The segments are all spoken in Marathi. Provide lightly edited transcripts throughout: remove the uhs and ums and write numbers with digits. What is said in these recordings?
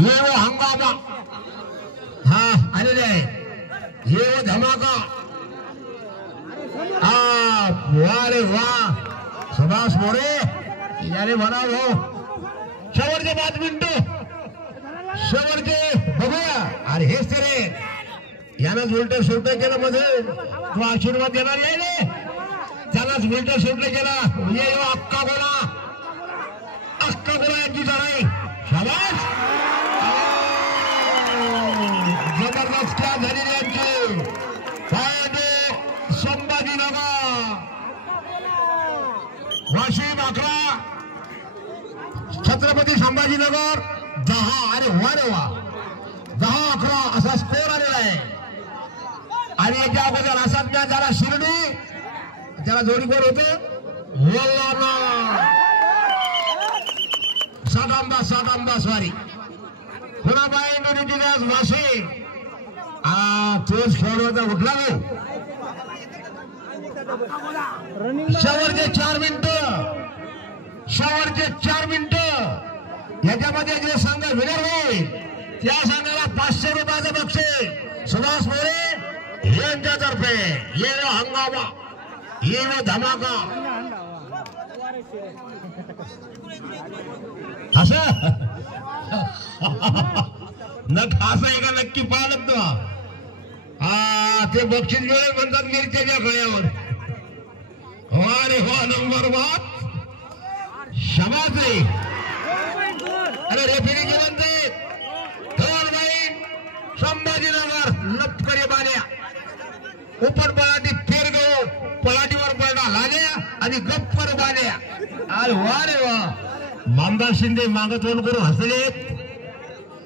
ये वो हंगामा, हाँ आलेले आहे, ये वो धमाका, वाह रे वाह, सुभाष मोरे याने म्हणा हो. शेवटचे 5 मिनिटं, शेवटचे बघूया. अरे हेच ते रे, यानंच उलट सुलट केलं मध्ये, तो आशीर्वाद देणार नाही रे, त्यालाच उलट सुलट केला. ये अक्का गोला यांची जरा शाबास, जबरदस्त क्या झालेली यांची. संभाजीनगर वाशिम 11, छत्रपती संभाजीनगर 10. अरे वा रे वा, 10-11 असा स्कोर आलेला आहे. आणि याच्या अगोदर असा मॅच झाला शिर्डी, त्याला जोडी कोण होते, सागांबा स्वारी पुन्हा बाय वाशिम. तोच खेळवाचा उठला नाही. शेवटचे 4 मिनिटं, शेवटचे 4 मिनिटं याच्यामध्ये जे संघ विनर होईल त्या संघाला 500 रुपयाचं बक्षीस सुभाष मोरे यांच्यातर्फे. ये हंगामा, ये धमाका. असं असं एका नक्की पाहिलं तो. ते बक्षीस मिळेल म्हणतात मिरच्याच्या गळ्यावर. अरे हो नंबर 1 शाबास रे. अरे रेफरी जे म्हणते संभाजीनगर लपकरे बाल्या उपट पलाटी फेर गो पलाटीवर पडला लागल्या आणि गप्पर बाल्या. अरे वा रे वा. मामदार शिंदे मागत तोंड करून हसले.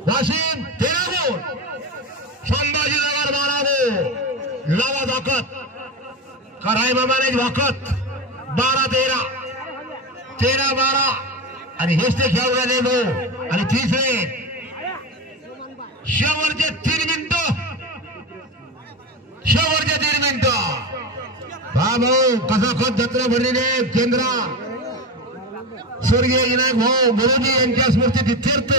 वाशिम 13 गोल, संभाजीनगर 12 गोल. लावा दाखत कराय बाबाने वाकत 12-13, 13-12. आणि हेच ते खेळू राहिलेलो. आणि तिसरे शेवटचे 3 मिनिटं, शेवटचे 3 मिनिटं. भाऊ कसा खत जत्रा भरलेले केंद्रा स्वर्गीय विनायक भाऊ गुरुजी यांच्या स्मृती तीर्थ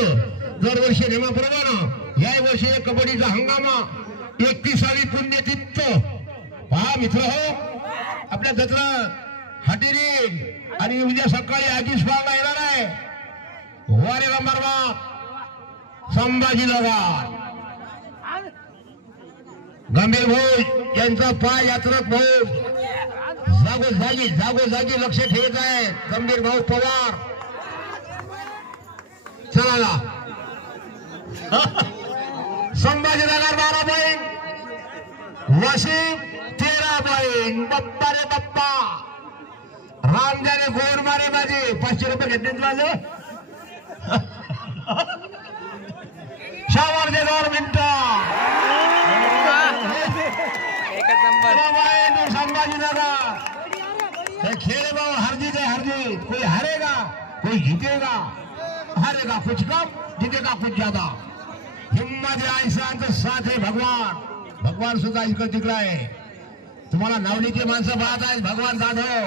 दरवर्षी नेमाप्रमाणे या वर्षी कबड्डीचा हंगामा 31वी पुण्यतिथी. पहा मित्र हो, आपल्या जत्रा हाटेरी आणि उद्या सकाळी आजीश पाहायला येणार आहे. वारे नंबर 1 संभाजीनगर. गंभीर भाऊ यांचा पाय यात्रक भाऊ जागोजागी लक्ष ठेवत आहे. गंभीर भाऊ पवार चला. Sambhajinagar 12 point, Washim 13 point. बप्पा रे बप्पा, रामजाने गोर मारे माझे 500 रुपये घेतले माझे. शेवटचे 2 मिनिटं संभाजीनगर. खेल भाव हरजीत है हरजीत. कोई हारेगा कोई जीतेगा, हारेगा कुछ कम जीतेगा कुछ ज्यादा. हिम्मत ऐसा तो साथ है भगवान. भगवान सुद्धा इकडे तिकडे आहे. तुम्हाला नावलीची माणसं पाहत आहेत. भगवान जाधव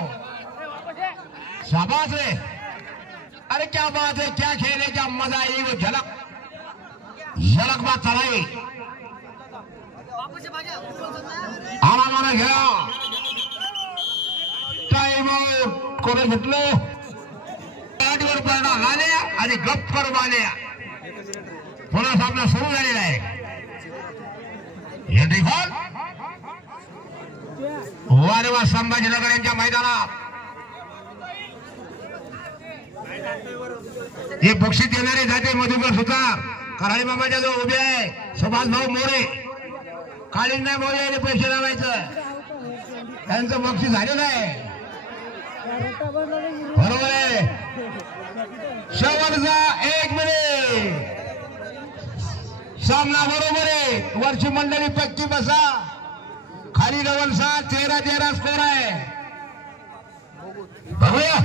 शाबास रे. अरे क्या बात है, क्या खेल है, क्या मजा आई. वो झलक बात चलाई. आरामाने घ्या. टाइम आउट कोणी म्हटलं पॅटवर पडणार आल्या आणि गप्पर बाल्या. पुन्हा सामना सुरू झालेला आहे. एंट्री बॉल वारे वा संभाजीनगर यांच्या मैदानात. हे बक्षीस देणारे जाते मधुकर सुतार कराळे मामाच्या जवळ उभे आहे. सुभाष भाऊ मोरे काळींग नाही मोरे याने पैसे लावायचं. त्यांचं बक्षीस झालेलं आहे. बरोबर आहे. शेवटचा 1 मिनिट सामना बरोबर आहे. वरची मंडळी पक्की बसा. खाली डबलसा 13-13 स्कोर आहे. बघूया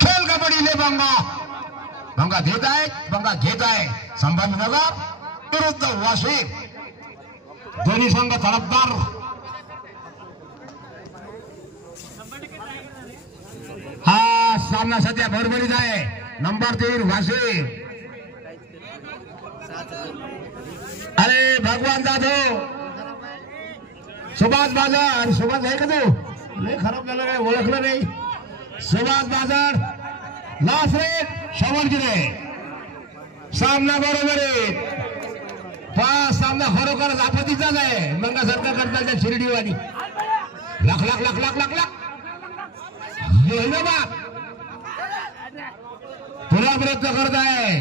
खेळ कबड्डी. ले भंगा घेत आहे संभाजीनगर विरुद्ध वाशिम. दोन्ही संघ तडफदार. हा सामना सध्या भरभरीत आहे. नंबर 3 वाशिम अरे भगवान जाधव सुभाष बाजार सुभाष आहे का तू लय खराब झालं काय ओळखलं नाही सुभाष बाजार लास्ट रेट शवणगिरे सामना बरोबर आहे सामना खरोखरच आपत्तीचाच आहे मंगासारखा करता त्या शिर्डीवाणी लाख लाख लाख लाख लाख लाख बा तुला प्रयत्न करत आहे